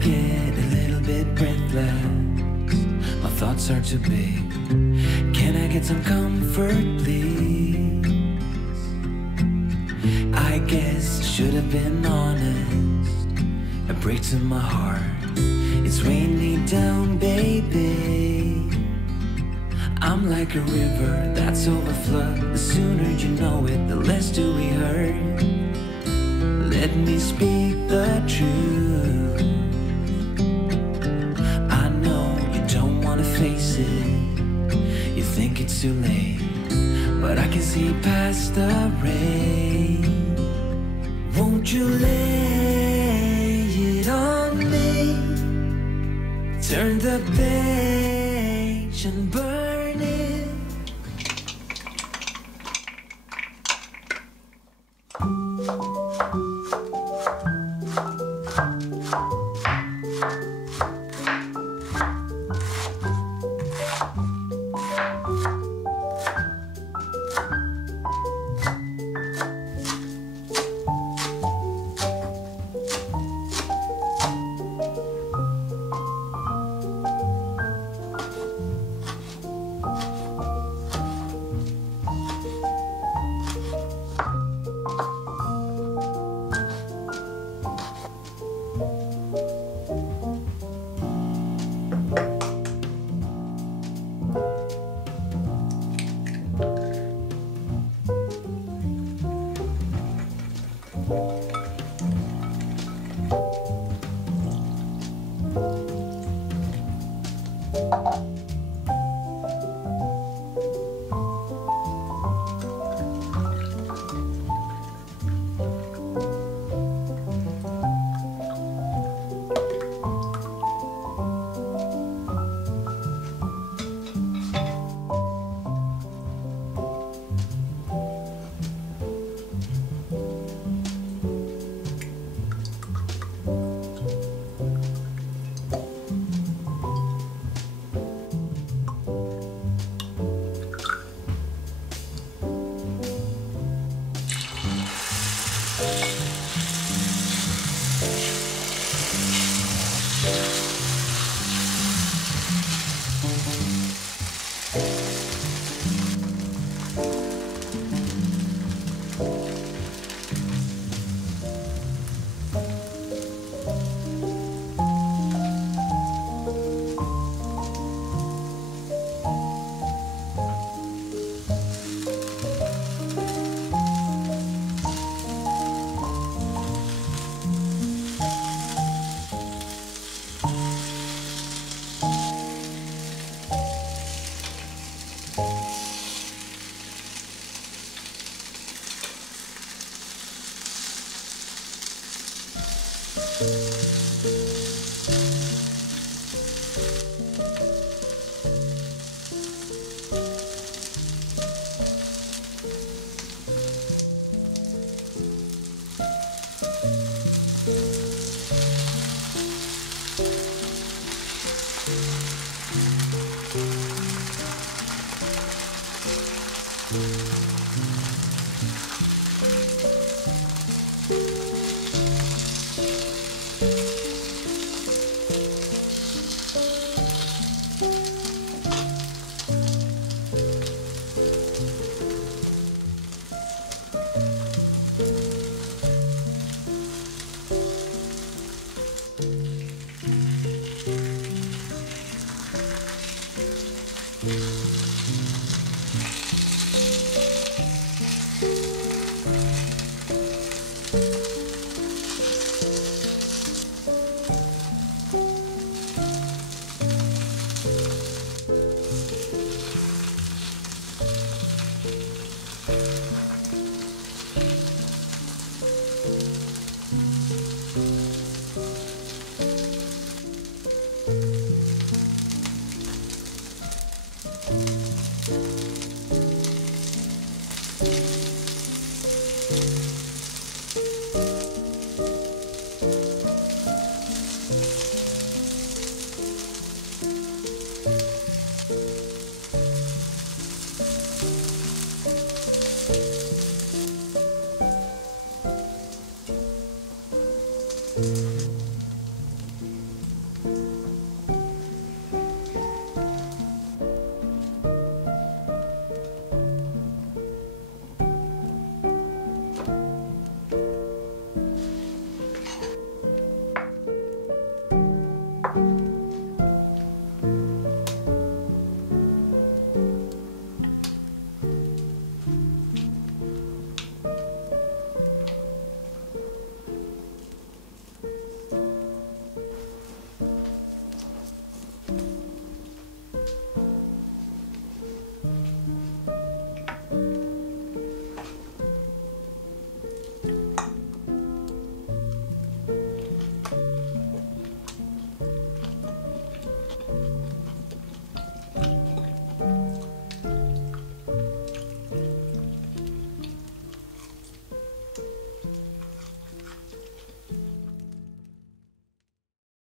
get a little bit breathless. My thoughts are too big. Can I get some comfort, please? I guess I should have been honest. A break to my heart, it's weighing me down, baby. I'm like a river that's overflowed. The sooner you know it, the less do we hurt. Let me speak the truth. I know you don't wanna face it. You think it's too late, but I can see past the rain. Won't you lay it on me? Turn the page and burn it.